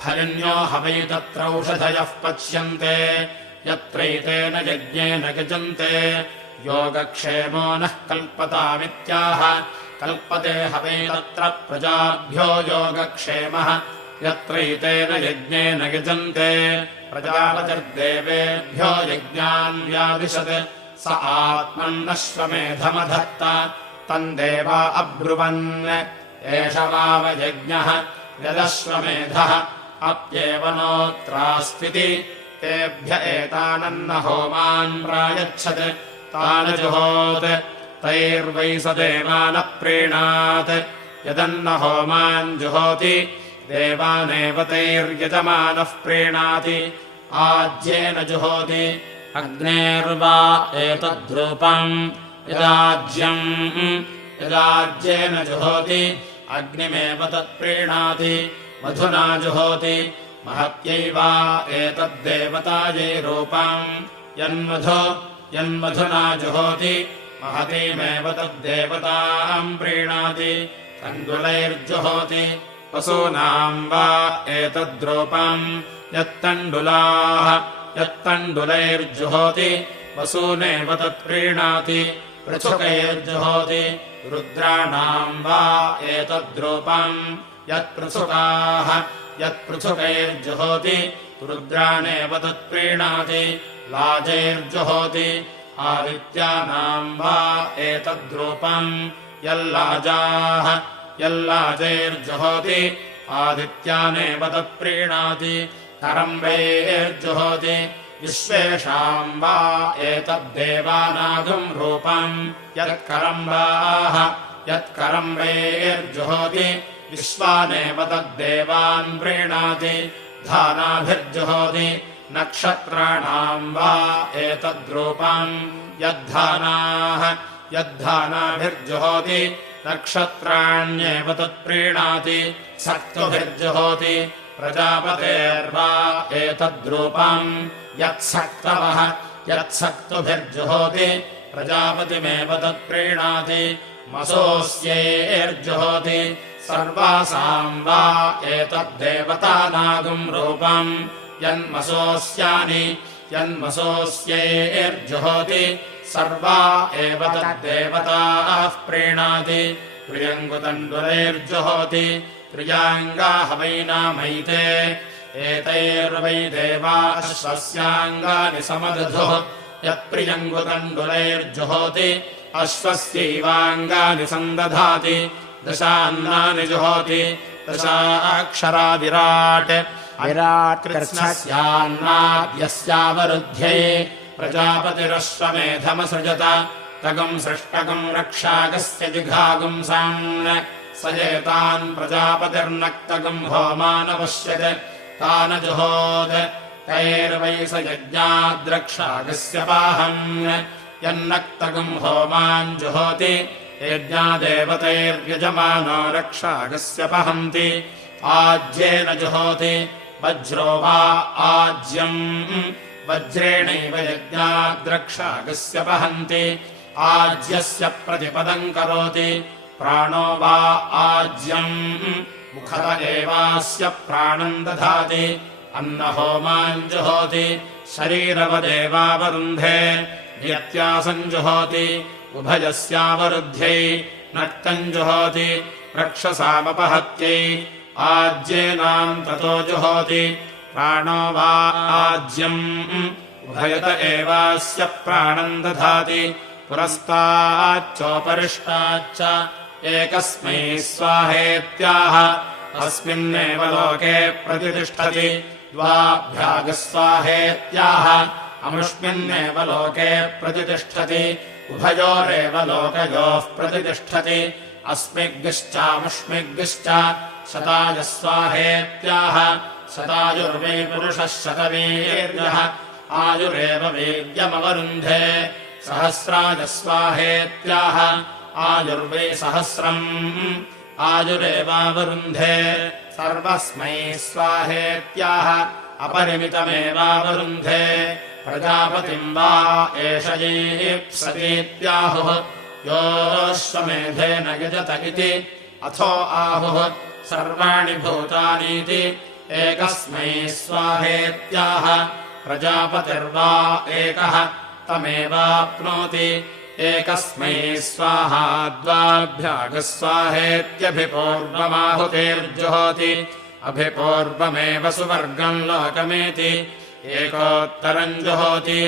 फलिन्यो हवै तत्र औषधयः पच्यन्ते यत्रैतेन यज्ञेन गजन्ते योगक्षेमो नः कल्पतामित्याह कल्पते हवे तत्र प्रजाभ्यो योगक्षेमः यत्रैतेन यज्ञेन यजन्ते प्रजापतिर्देवेभ्यो यज्ञान् व्यादिशत् स आत्मन्नश्वमेधमधत्त तम् देवा अब्रुवन् एष वावयज्ञः यदश्वमेधः अप्येव नोऽत्रास्त्विति तेभ्य एतानन्न होमान् प्रायच्छत् तान् जुहोत् तैर्वै स देवानः प्रीणात् यदन्न होमान् जुहोति देवानेव तैर्यजमानः प्रीणाति आज्येन जुहोति अग्नेर्वा एतद्रूपम् यदाज्येन जुहोति अग्निमेव तत्प्रीणाति मधुना जुहोति महत्यैवा एतद्देवतायै रूपम् यन्मधुना जुहोति महतीमेव तद्देवताम् प्रीणाति तण्डुलैर्जुहोति वसूनाम् वा एतद्रूपम् यत्तण्डुलैर्जुहोति वसूनेव तत्प्रीणाति पृथुकैर्जुहोति रुद्राणाम् वा एतद्रूपम् यत्पृथुकैर्जुहोति रुद्राणेव तत्प्रीणाति लाजैर्जुहोति आदित्यानाम् वा एतद्रूपम् यल्लाजैर्जुहोति आदित्यानेव तत्प्रीणाति करम्बैर्जुहोति विश्वेषाम् वा एतद्देवानागम् रूपम् यत्करम्बैर्जुहोति विश्वानेव तद्देवान् प्रीणाति धानाभिर्जुहोति नक्षत्राणाम् वा एतद्रूपम् यद्धानाभिर्जुहोति नक्षत्राण्येव तत्प्रीणाति सक्तुभिर्जुहोति प्रजापतेर्वा एतद्रूपम् यत्सक्तुभिर्जुहोति प्रजापतिमेव तत्प्रीणाति मसोऽस्यैर्जुहोति सर्वासाम् वा एतद्देवतानागम् रूपम् यन्मसोऽस्यैर्जुहोति सर्वा एव तद्देवताः प्रीणाति प्रियङ्गुतण्डुलैर्जुहोति प्रियाङ्गाहवैनामैते एतैर्वै देवा अश्वस्याङ्गानि समदधुः यत्प्रियङ्गुतण्डुलैर्जुहोति अश्वस्यैवाङ्गानि सन्दधाति दशान्नानि जुहोति दशाक्षरा विराट् कृत्स्नस्यान्नाद्यस्यावरुध्ये प्रजापतिरश्वमेधमसृजत तगम् सृष्टकम् रक्षागस्य जिघागुंसान् स एतान् प्रजापतिर्नक्तगम् होमानपश्यत् तान् जुहोत् तैर्वै स यज्ञाद्रक्षागस्य पाहन् यन्नक्तगम् होमान् जुहोति यज्ञादेवतैर्यजमानो रक्षागस्य पहन्ति आज्येन जुहोति वज्रो वा आज्यम् वज्रेणैव यज्ञाद्रक्षागस्य पहन्ति आज्यस्य प्रतिपदम् करोति प्राणो वा आज्यम् मुखत एवास्य प्राणम् दधाति अन्नहोमान् जुहोति शरीरवदेवावरुन्धे नियत्यासम् जुहोति उभयस्यावरुद्ध्यै नक्तम् जुहोति रक्षसामपहत्यै आज्येनाम् ततो जुहोति प्राणो वा आज्यम् उभयत एवास्य प्राणम् दधाति पुरस्ताच्चोपरिष्टाच्च एकस्मै स्वाहेत्याह अस्मिन्नेव लोके प्रतितिष्ठति द्वाभ्यागस्वाहेत्याह अमुष्मिन्नेव लोके प्रतितिष्ठति उभयोरेव लोकयोः प्रतितिष्ठति अस्मिग्श्चामुष्मिग्श्च शतायस्वाहेत्याह शतायुर्वै पुरुषः शतवीर्यः आयुरेव वीर्यमवरुन्धे सहस्रायस्वाहेत्याह आयुर्वै सहस्रम् आयुरेवावरुन्धे सर्वस्मै स्वाहेत्याह अपरिमितमेवावरुन्धे प्रजापतिम् वा एष ईप्सतीत्याहुः योऽश्वमेधेन यजत इति अथो आहुः सर्वाणि भूतानीति एकस्मै स्वाहेत्याह प्रजापतिर्वा एकः तमेवाप्नोति एकस्मै स्वाहा द्वाभ्यागस्वाहेत्यभिपूर्वमाहुतेर्जुहोति अभिपूर्वमेव सुवर्गम् लोकमेति एकोत्तरम् जुहोति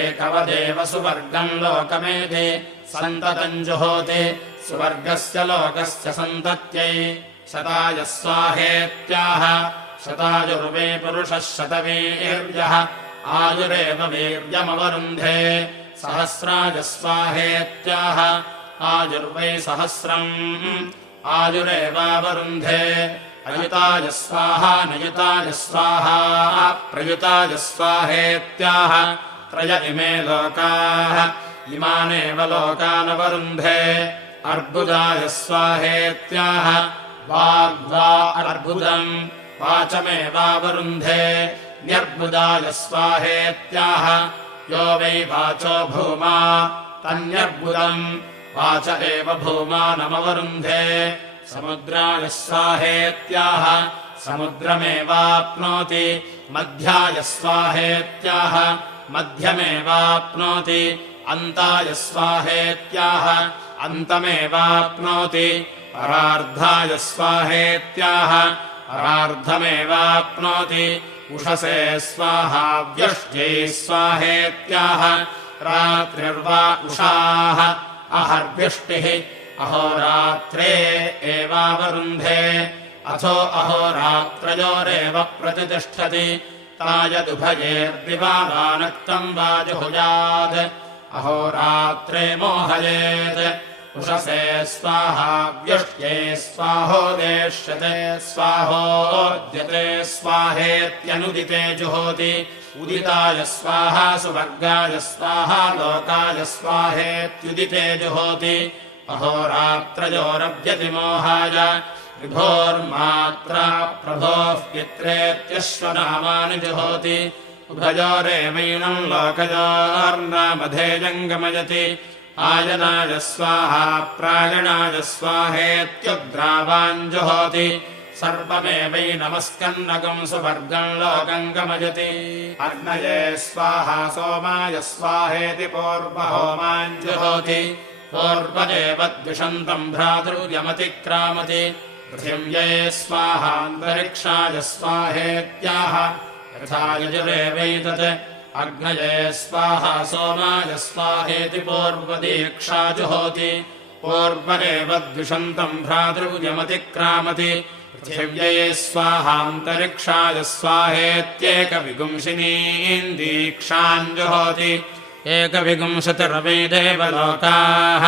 एकवदेव सुवर्गम् लोकमेति सन्ततम् जुहोति सुवर्गस्य लोकस्य सन्तत्यै शताय स्वाहेत्याह शतायुर्वै पुरुषः शतवीर्यः आयुरेव वीर्यमवरुन्धे सहस्राय स्वाहेत्याह आयुर्वै सहस्रम् आयुरेवावरुन्धे अयुताय स्वाहा नयुताय स्वाहा प्रयुताय स्वाहेत्याह त्रय इमे लोकाः इमानेव लोकानवरुन्धे अर्बुदाय स्वाहेत्याह वाग्वा अर्बुदम् वाचमेवावरुन्धे न्यर्बुदाय स्वाहेत्याह यो वै वाचो भूमा तन्यर्बुदम् वाच एव भूमानमवरुन्धे समुद्राय स्वाहेत्याह समुद्रमेवाप्नोति मध्याय स्वाहेत्याह मध्यमेवाप्नोति अन्ताय स्वाहेत्याह अन्तमेवाप्नोति परार्धाय स्वाहेत्याह परार्धमेवाप्नोति उषसे स्वाहा व्यष्ट्यै स्वाहेत्याह रात्रिर्वा उषाः अहर्व्यष्टिः अहोरात्रे एवावरुन्धे अथो अहोरात्रयोरेव प्रतितिष्ठति तायदुभयेर्दिवानक्तम् वा जुहुयात् अहोरात्रे मोहयेत् उषसे स्वाहा व्यष्ट्ये स्वाहोदेष्यते स्वाहोद्यते स्वाहेत्यनुदिते जुहोति उदिताय स्वाहा सुवर्गाय स्वाहा लोकाय स्वाहेत्युदिते जुहोति अहोरात्रयोरव्यतिमोहाय विभोर्मात्रा प्रभोः पित्रेत्यश्वनामानि जुहोति उभयोरेवैनम् लोकयोर्नामधेयम् गमयति आयनाय स्वाहा प्रायणाय स्वाहेत्युग्रावान् जुहोति सर्वमेवैनमस्कन्नकम् सुवर्गम् लोकम् गमयति अग्नये स्वाहा सोमाय स्वाहेति पूर्वहोमान् जुहोति पूर्वदेव द्विषन्तम् भ्रातृर्यमतिक्रामति पृथिव्यै स्वाहान्तरिक्षाय स्वाहेत्याह यथा यजुरेवैतत् अग्नये स्वाहा सोमाय स्वाहेति पूर्वदीक्षा जुहोति पूर्वदेव द्विषन्तम् भ्रातृर्यमतिक्रामति पृथिव्यै स्वाहान्तरिक्षाय स्वाहेत्येकविगुंसिनीम् दीक्षाम् जुहोति एकविगुंशतिर्वै देवलोकाः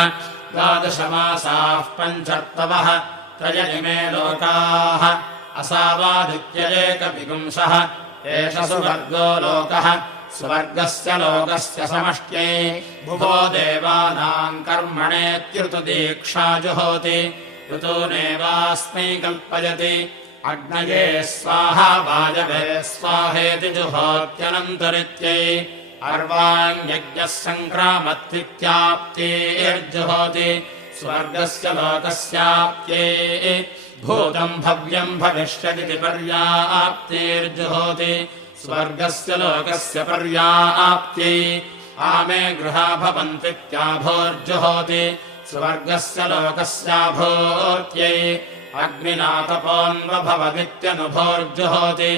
द्वादशमासाः पञ्चर्तवः त्रय इमे लोकाः असावादित्य एकविगुंसः एष सुवर्गो लोकः स्वर्गस्य लोकस्य समष्ट्यै भुवो देवानाम् कर्मणेत्युतदीक्षा जुहोति ऋतूनेवास्मै कल्पयति अग्नये स्वाहा वायवे स्वाहेति जुहोत्यनन्तरित्यै अर्वाण्यज्ञः सङ्क्रामत्वित्याप्तेर्जुहोति स्वर्गस्य लोकस्याप्त्यै भूतम् भव्यम् भविष्यदिति पर्याप्तेर्जुहोति स्वर्गस्य लोकस्य पर्याप्त्यै आमे गृहा भवन्त्वित्याभोर्जुहोति स्वर्गस्य लोकस्याभूत्यै अग्निनातपोऽन्वभवदित्यनुभोर्जुहोति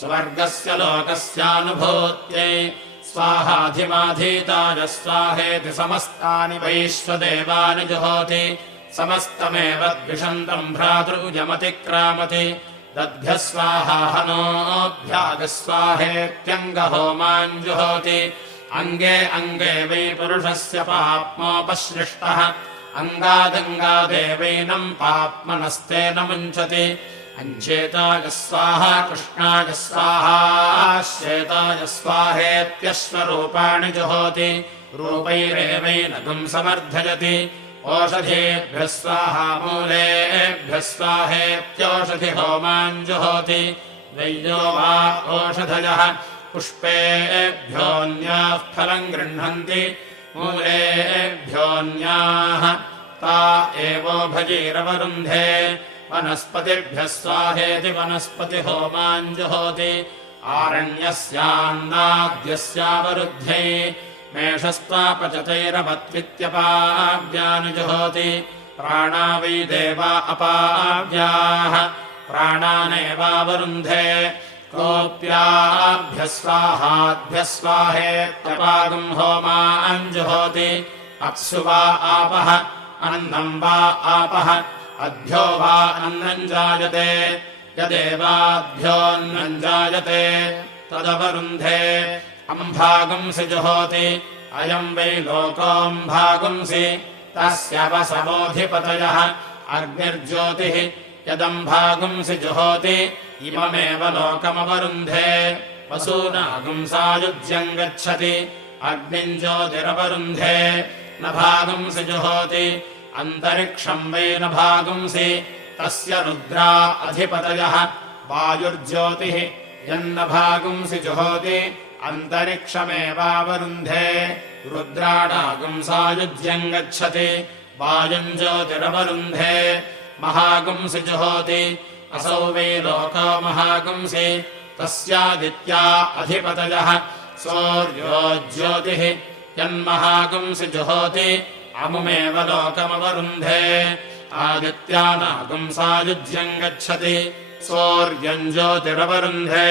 स्वर्गस्य लोकस्यानुभूत्यै स्वाहाधिमाधीताय स्वाहेति समस्तानि वैश्वदेवानि जुहोति समस्तमेव द्विषन्तम् भ्रातृजमतिक्रामति दद्भ्यः स्वाहा हनोऽभ्यागस्वाहेत्यङ्गहोमान् जुहोति अङ्गे अङ्गे वै पुरुषस्य पाप्मोपसृष्टः अङ्गादङ्गादेवैनम् पाप्मनस्तेन मुञ्चति अञ्चेताय स्वाहा कृष्णाय स्वाहा श्वेताय स्वाहेत्यश्वरूपाणि जुहोति रूपैरेवैनगुम् समर्धयति ओषधीभ्यः स्वाहा मूलेभ्यः स्वाहेत्योषधिहोमान् जुहोति वैयो वा ओषधयः पुष्पेभ्योऽन्याः फलम् गृह्णन्ति मूलेभ्योऽन्याः ता एवोभजीरवरुन्धे वनस्पतिभ्यः स्वाहेति वनस्पतिहोमान् जुहोति आरण्यस्यान्नाद्यस्यावरुध्यै मेषस्त्वापचतैरवत्वित्यपाव्यानि जुहोति प्राणा वै देवा अपाव्याः प्राणानेवावरुन्धे कोऽप्याभ्यस्वाहाभ्यस्वाहेत्यपागम् होमाञ्जुहोति अप्सु वा आपः अन्नम् वा आपः अभ्यो वा अन्नम् जायते यदेवाभ्योऽन्नम् जायते तदवरुन्धे अम्भागुंसि जुहोति अयम् वै लोकोऽम्भागुंसि तस्य वसवोऽधिपतयः अग्निर्ज्योतिः यदम्भागुंसि जुहोति इममेव लोकमवरुन्धे वसूनागुंसायुज्यम् गच्छति अग्निम् ज्योतिरवरुन्धे न भागुंसि जुहोति अन्तरिक्षम् वै न भागुंसि तस्य रुद्रा अधिपतयः वायुर्ज्योतिः यन्न भागुंसि जुहोति अन्तरिक्षमेवावरुन्धे रुद्राणागुंसायुज्यम् गच्छति वायुम् ज्योतिरवरुन्धे महागुंसि जुहोति असौ वै लोको महागुंसि तस्यादित्या अधिपतयः सूर्यो ज्योतिः यन्महागुंसि जुहोति अमुमेव लोकमवरुन्धे आदित्यानागुंसायुज्यम् गच्छति सूर्यम् ज्योतिरवरुन्धे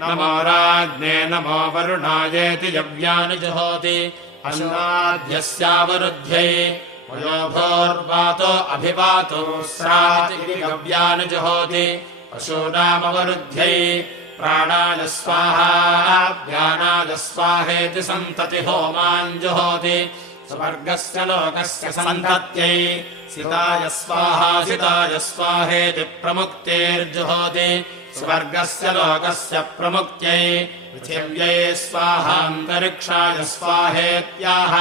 नमो राज्ञे नमो वरुणायेति यव्यानि जुहोति अन्नाद्यस्यावरुध्यै वयोभोर्वातो अभिवातो स्राति गव्यानि जुहोति पशूनामवरुध्यै प्राणाय स्वाहा व्यानाय स्वाहेति सन्तति होमान् जुहोति स्वर्गस्य लोकस्य सन्तत्यै सिताय स्वाहा सिताय स्वाहेति प्रमुक्तेर्जुहोति स्वर्गस्य लोकस्य प्रमुक्त्यै पृथिव्यै स्वाहान्तरिक्षाय स्वाहेत्याह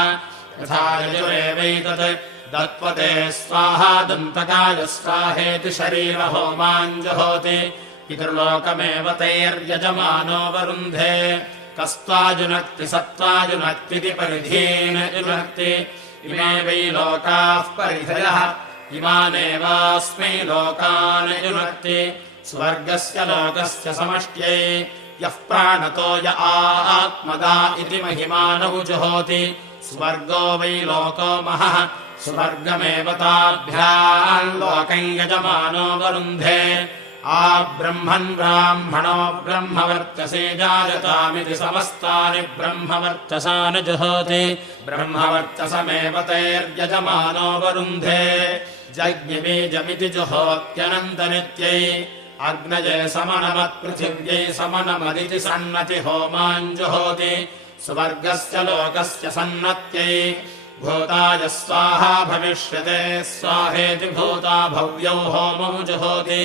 यथा यजुरेवैतत् दत्पते स्वाहा दन्तकाय स्वाहेति शरीरहोमान् जुहोति पितृलोकमेव तैर्यजमानो वरुन्धे कस्त्वाजुनक्ति सत्त्वाजुनक्तिति परिधीन् युनक्ति इमे वै लोकाः परिधयः इमानेवास्मै लोकान् युनक्ति स्वर्गस्य लोकस्य समष्ट्यै यः प्राणतो य आत्मदा इति महिमानौ जुहोति स्वर्गो वै लोको महः स्वर्गमेव ताभ्याम् लोकम् यजमानो वरुन्धे आब्रह्मन् ब्राह्मणो ब्रह्मवर्चसे जायतामिति समस्तानि ब्रह्मवर्चसा न जुहोति ब्रह्मवर्चसमेव तैर्यजमानो वरुन्धे जज्ञबीजमिति जुहोत्यनन्तनित्यै अग्नये समनमत्पृथिव्यै समनमदिति सन्नति होमान् जुहोति स्वर्गस्य लोकस्य सन्नत्यै भूताय स्वाहा भविष्यते स्वाहेति भूता भव्यौ होमौ जुहोति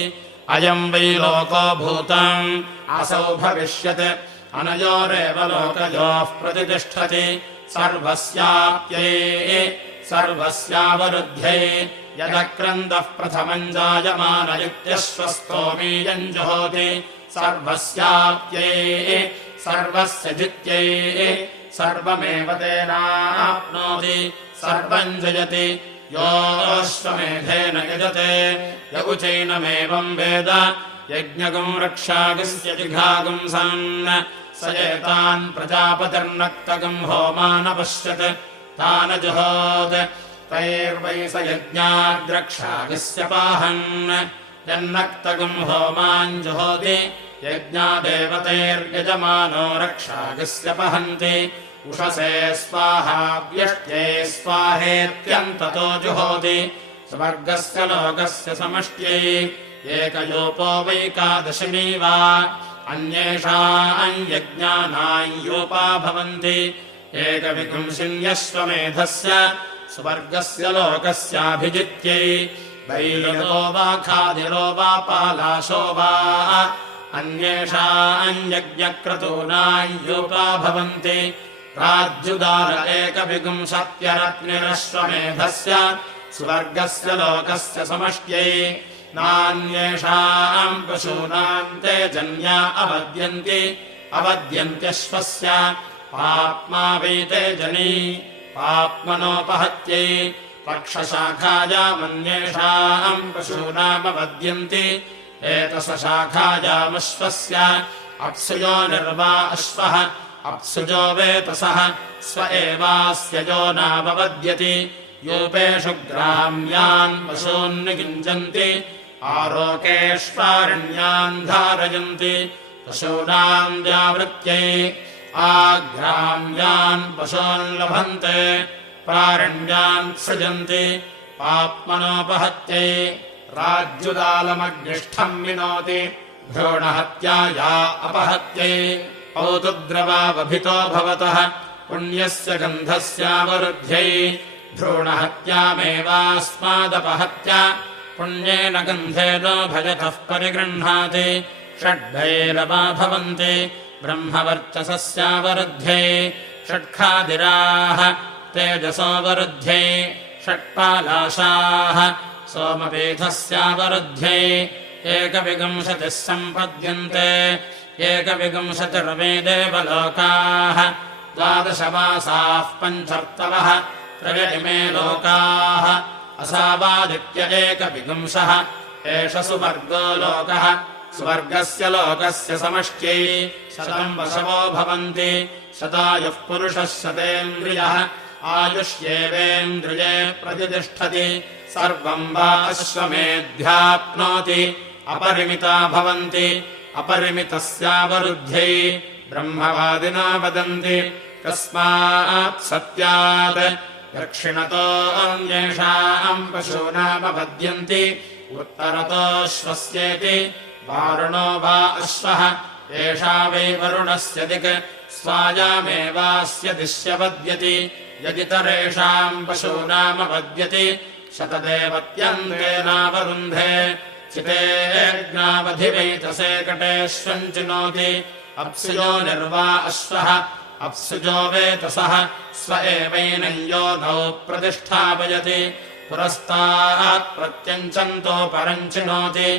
अयम् वै लोको भूतम् असौ भविष्यत् अनयोरेव लोकयोः प्रतिष्ठति सर्वस्याप्यै सर्वस्यावरुध्यै यदक्रन्दः प्रथमम् जायमान इत्यश्वस्तोमीयम् जुहोति सर्वस्याप्यै सर्वस्य जित्यै सर्वमेव तेनाप्नोति सर्वम् जयति योऽश्वमेधेन यजते यगुचैनमेवम् वेद यज्ञगुम् रक्षागस्य जिघागुम् सन् स एतान् प्रजापतिर्नक्तगुम् होमानपश्यत् तान जुहोत् तैर्वै स यज्ञाद्रक्षागस्य पाहन् यन्नक्तगुम् होमान् जुहोति यज्ञादेवतैर्यजमानो रक्षागस्य पहन्ति उषसे स्वाहा व्यष्ट्ये स्वाहेत्यन्ततो जुहोति स्वर्गस्य लोकस्य समष्ट्यै एकयोपो वैकादशिनी वा अन्येषाम् यज्ञानाम् योपा भवन्ति एकविपुंसिन्यश्वमेधस्य स्वर्गस्य लोकस्याभिजित्यै वैलो वा खादिरो वा पालाशो वा अन्येषाम् यज्ञक्रतूनाम् योपा भवन्ति राज्युदार एकविपुंसत्यरत्निरश्वमेधस्य स्वर्गस्य लोकस्य समष्ट्यै नान्येषाम् पशूनाम् ते जन्या अवद्यन्त्यश्वस्य पाप्मा वै ते जनी पाप्मनोपहत्यै पक्षशाखायामन्येषाम् पशूनामवद्यन्ति एतस शाखायामश्वस्य अप्सुयो निर्वा अश्वः अप्सुजो वेतसः स्व एवास्य यो नावपद्यति यूपेषु ग्राम्यान् पशून् नियुञ्जन्ति आरोकेष्वारण्यान् धारयन्ति पशूनाम् व्यावृत्यै आग्राम्यान् पशून् लभन्ते प्रारण्यान् सृजन्ति पाप्मनोपहत्यै राज्युदालमग्निष्ठम् विनोति भ्रूणहत्याया अपहत्यै औतुद्रवावभितो भवतः पुण्यस्य गन्धस्यावरुद्ध्यै भ्रूणहत्यामेवास्मादपहत्य पुण्येन गन्धेन भजतः परिगृह्णाति षड्भैरवा भवन्ति ब्रह्मवर्चसस्यावरुद्ध्यै षट्खादिराः तेजसोऽवरुद्ध्यै षट्पालाशाः सोमपीठस्यावरुद्ध्यै एकविंशतिः सम्पद्यन्ते एकविंशतिर्वे देवलोकाः 12 मासाः पञ्चर्तवः त्रय इमे लोकाः असावादित्य एकविंशः एष सुवर्गो लोकः स्वर्गस्य लोकस्य समष्ट्यै 100 वशवो भवन्ति शतायुः पुरुषः शतेन्द्रियः आयुष्येवेन्द्रिये प्रतिष्ठति सर्वम् वा अश्वमेध्याप्नोति अपरिमिता भवन्ति अपरिमितस्यावरुद्ध्यै ब्रह्मवादिना वदन्ति कस्मात् सत्यात् दक्षिणतो अन्येषाम् पशूनामपद्यन्ति उत्तरतोऽश्वस्येति वारुणो वा अश्वः एषा वै वरुणस्य दिक् स्वायामेवास्य दिश्यपद्यति यदितरेषाम् पशूनामपद्यति शतदेवत्यन्तेनावरुन्धे चितेऽग्नावधिवैतसे कटेष्वम् चिनोति अप्सुजो निर्वा अश्वः अप्सुजो वेतसः स्व एवैनं योनौ प्रतिष्ठापयति पुरस्तात् प्रत्यञ्चन्तो परम् चिनोति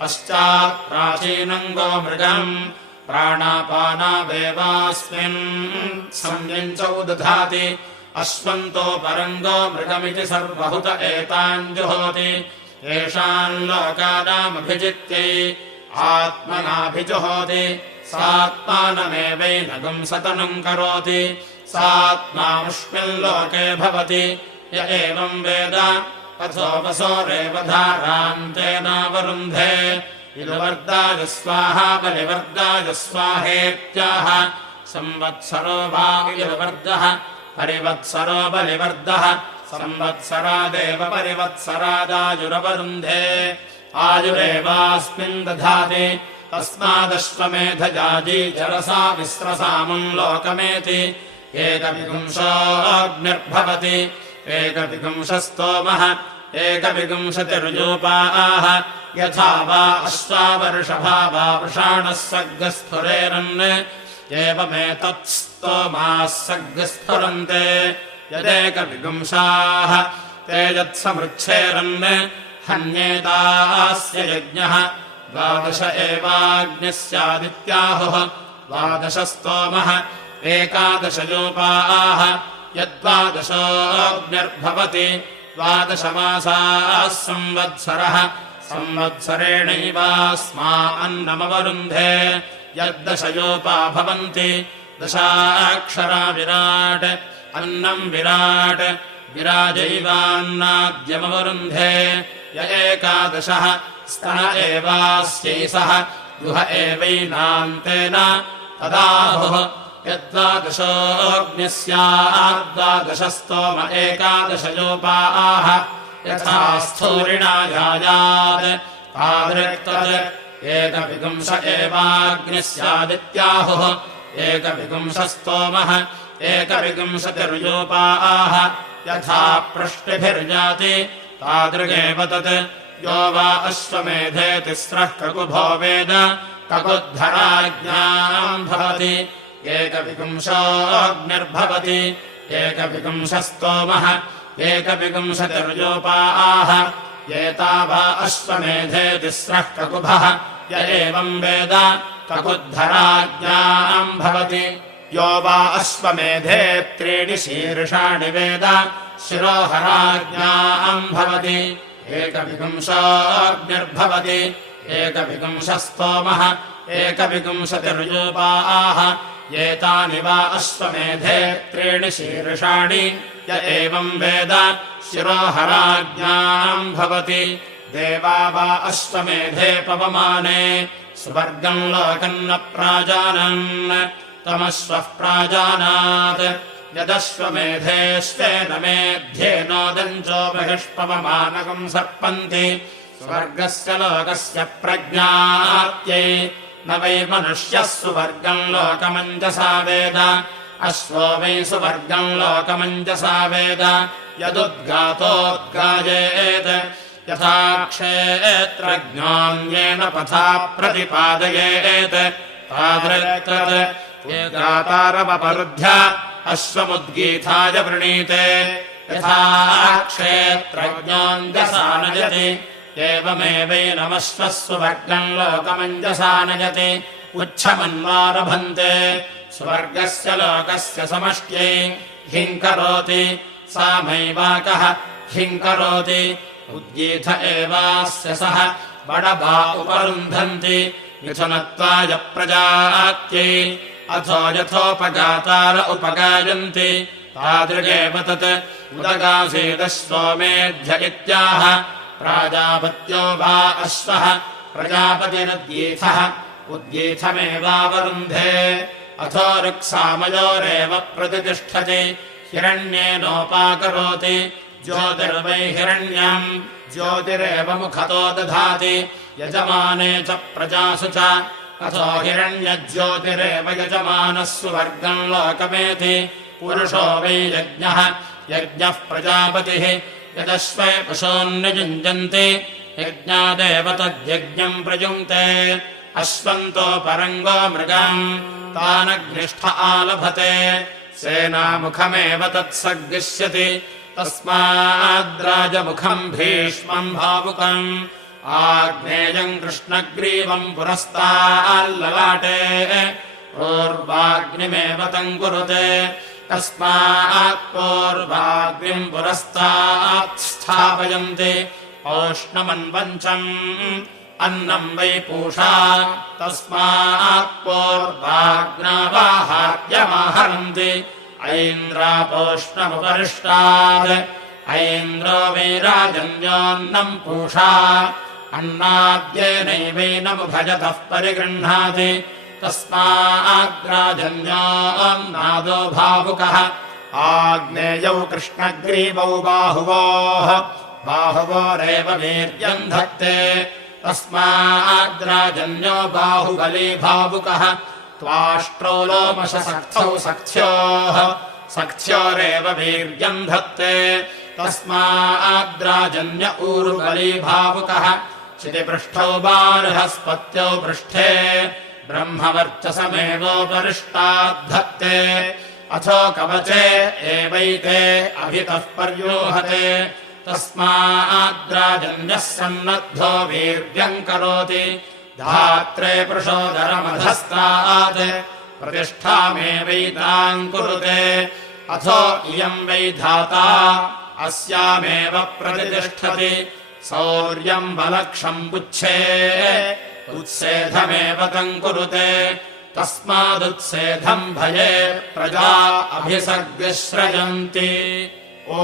पश्चात् प्राचीनम् गोमृगम् प्राणापानावेवास्मिन् संयञ्चौ दधाति अश्वन्तो परम् गोमृगमिति सर्वहुत एतान् जुहोति येषाम् लोकानामभिजित्यै आत्मनाभिजुहोति सात्मानमेवैनगम् सतनम् करोति सात्मामुष्मिल्लोके भवति य एवम् वेद अथो वसोरेव धारान्तेनावरुन्धे इलुवर्गाय स्वाहा बलिवर्गाय स्वाहेत्याह संवत्सरो वा इलुवर्गः परिवत्सरो बलिवर्गः संवत्सरादेव परिवत्सरादायुरवरुन्धे आयुरेवास्मिन् दधाति तस्मादश्वमेधजाजी जरसा विस्रसामम् लोकमेति एकविंशोऽग्निर्भवति एकविंशस्तोमः एकविंशतिर्यूपाः यथा वा अश्वावर्षभा वा वृषाणः सर्गस्फुरेरन् एवमेतत्स्तोमाः सर्गस्फुरन्ते यदेकविंशाः ते यत्समृच्छेरन् हन्येतास्य यज्ञः 12 एवाग्निः स्यादित्याहुः 12 स्तोमः 11 यूपाः यद्वादशोऽग्निर्भवति 12 मासाः संवत्सरः संवत्सरेणैवास्मा अन्नमवरुन्धे यद्दश यूपा भवन्ति 10 अक्षरा विराट् अन्नम् विराट् विराजैवान्नाद्यमवरुन्धे य 11 स्तन एवास्यैसः गुह एवैनान्तेन तदाहुः यद्वादशोऽग्निः स्याद् 12 स्तोम 11 यूपाः यथा स्थूरिणा जायात् तादृक्तत् एकविंश एवाग्निः स्यादित्याहुः एकविंशस्तोमः एकविंशतिर्यूपाः यथा पृष्टिभिर्जाति तादृगेव तत् यो वा अश्वमेधे तिस्रः ककुभो वेद ककुद्धराज्ञाम् भवति एकविंशोऽग्निर्भवति एकविंशस्तोमः एकविंशतिर्यूपाः एता वा अश्वमेधे तिस्रः ककुभः य एवम् वेद ककुद्धराज्ञाम् भवति यो वा अश्वमेधे 3 शीर्षाणि वेद शिरोहराज्ञाम् भवति एकविंशोऽग्निर्भवति एकविपुंशस्तोमः एकविपुंशतिर्यूपाः एतानि वा अश्वमेधे त्रीणि शीर्षाणि य एवम् वेद शिरोहराज्ञाम् भवति देवा वा अश्वमेधे पवमाने स्वर्गम् लोकम् न प्राजानन् तमश्वः प्राजानात् यदश्वमेधेश्वेन मेध्येनोदञ्चो बहिष्पवमानकम् सर्पन्ति स्वर्गस्य लोकस्य प्रज्ञात्यै न वै मनुष्यः सुवर्गम् लोकमञ्जसा वेद अश्वो वै सुवर्गम् लोकमञ्जसा वेद यदुद्गातोद्गायेत् यथा क्षेत्रज्ञान्येन पथा प्रतिपादयेत् तादृक्तत् गातारमपरुध्य अश्वमुद्गीताय वृणीते यथा क्षेत्रज्ञाञ्जसा नयति एवमेवैनमश्वः सुवर्गम् लोकमञ्जसा नयति उच्छमन्वारभन्ते स्वर्गस्य लोकस्य समष्ट्यै हिङ्करोति सामैवाकः हिङ्करोति उद्गीत एवास्य सह बडबा उपरुन्धन्ति मिथुनत्वाय प्रजात्यै अथो यथोपगातार उपगायन्ति तादृगेव तत् उदगासीदश्वमेध्य इत्याह प्राजापत्यो वा अश्वः प्रजापतिरुद्गीतः उद्गीतमेवावरुन्धे अथो ऋक्सामयोरेव प्रतितिष्ठति हिरण्येनोपाकरोति ज्योतिर्वै हिरण्यम् ज्योतिरेव मुखतो दधाति यजमाने च प्रजासु च अथो हिरण्यज्योतिरेव यजमानः सुवर्गम् लोकमेति पुरुषो वै यज्ञः यज्ञः प्रजापतिः यदश्वै पशून्ययुञ्जन्ति यज्ञादेव तद्यज्ञम् प्रयुङ्क्ते अश्वन्तो परङ्गो मृगम् तानग्निष्ठ आलभते सेनामुखमेव तत्सग्गिष्यति तस्माद्राजमुखम् भीष्मम् भावुकम् आग्नेयम् कृष्णग्रीवम् पुरस्ताल्ललाटे पूर्वाग्निमेव तम् कुरुते तस्मात् पूर्वाग्निम् पुरस्तात् स्थापयन्ति औष्णमन्वञ्चम् अन्नम् वै पूषा तस्मात् पूर्वाग्नावाहार्यमाहरन्ति ऐन्द्रापोष्णमुपरिष्टात् ऐन्द्रो वै राजन्योन्नम् पूषा अन्नाद्येनैवैनमुभजतः परिगृह्णाति तस्माद्राजन्योन्नादो भावुकः आग्नेयौ कृष्णग्रीवौ बाहुवोः बाहुवोरेव वीर्यम् धत्ते तस्माद्राजन्यो बाहुबली भावुकः त्वाष्ट्रौ लोमशसक्थौ सख्योः सख्योरेव वीर्यम् धत्ते तस्माद्राजन्य ऊरुबली भावुकः चितिपृष्ठौ बार्हस्पत्यौ पृष्ठे ब्रह्मवर्चसमेवोपरिष्टाद्धत्ते अथो कवचे एवैते अभितः पर्योहते तस्माद्राजन्यः सन्नद्धो वीर्यम् करोति धात्रे पृषोदरमधस्तात् प्रतिष्ठामेवैताम् कुरुते अथो इयम् वै धाता अस्यामेव प्रतितिष्ठति शौर्यम् बलक्षम् पुच्छे उत्सेधमेव तम् कुरुते तस्मादुत्सेधम् भये प्रजा अभिसर्गश्रयन्ति ओ